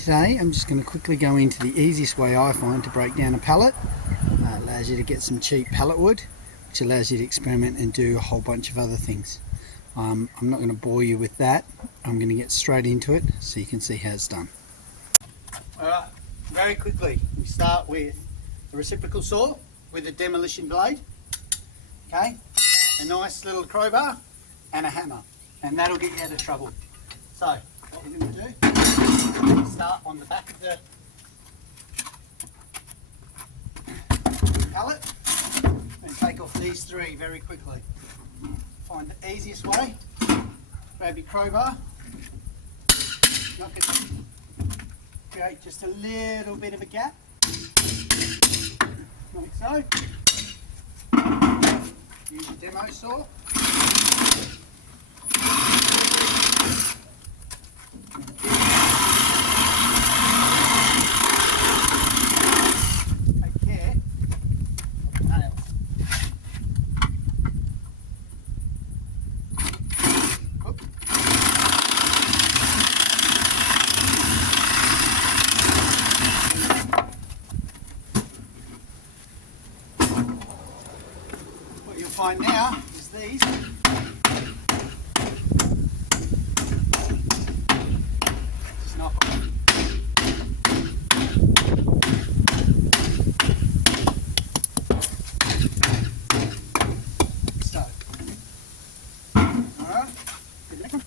Today I'm just going to quickly go into the easiest way I find to break down a pallet. It allows you to get some cheap pallet wood, which allows you to experiment and do a whole bunch of other things. I'm not going to bore you with that. I'm going to get straight into it so you can see how it's done. Alright, very quickly we start with a reciprocal saw with a demolition blade, okay, a nice little crowbar and a hammer, and that'll get you out of trouble. So what we're going to do, start on the back of the pallet and take off these three very quickly. Find the easiest way, grab your crowbar, knock it, create just a little bit of a gap, like so. Use your demo saw. Take care of the nails. Oop. What you'll find now is these just knock off. So, alright, do the next one.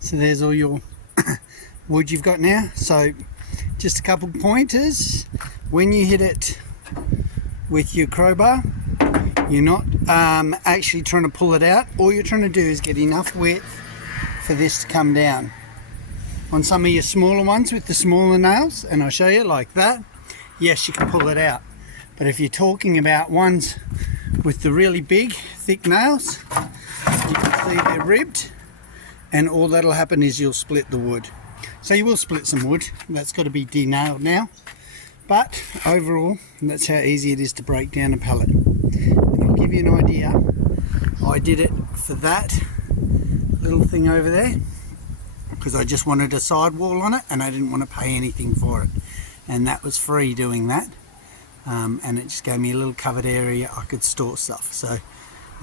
So there's all your wood you've got now. So just a couple pointers. When you hit it with your crowbar, you're not actually trying to pull it out. All you're trying to do is get enough width for this to come down. On some of your smaller ones with the smaller nails, and I'll show you like that, yes, you can pull it out. But if you're talking about ones with the really big thick nails, you can see they're ribbed, and all that'll happen is you'll split the wood. So you will split some wood, that's got to be denailed now, but overall that's how easy it is to break down a pallet. And I'll give you an idea, I did it for that little thing over there. because I just wanted a sidewall on it and I didn't want to pay anything for it, and that was free doing that. And it just gave me a little covered area I could store stuff. So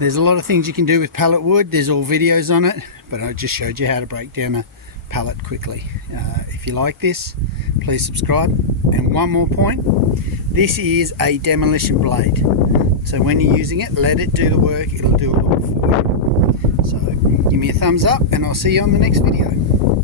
there's a lot of things you can do with pallet wood. There's all videos on it, but I just showed you how to break down a pallet quickly. If you like this, please subscribe. And one more point, this is a demolition blade, so when you're using it, let it do the work. It'll do it all for you. So give me a thumbs up and I'll see you on the next video.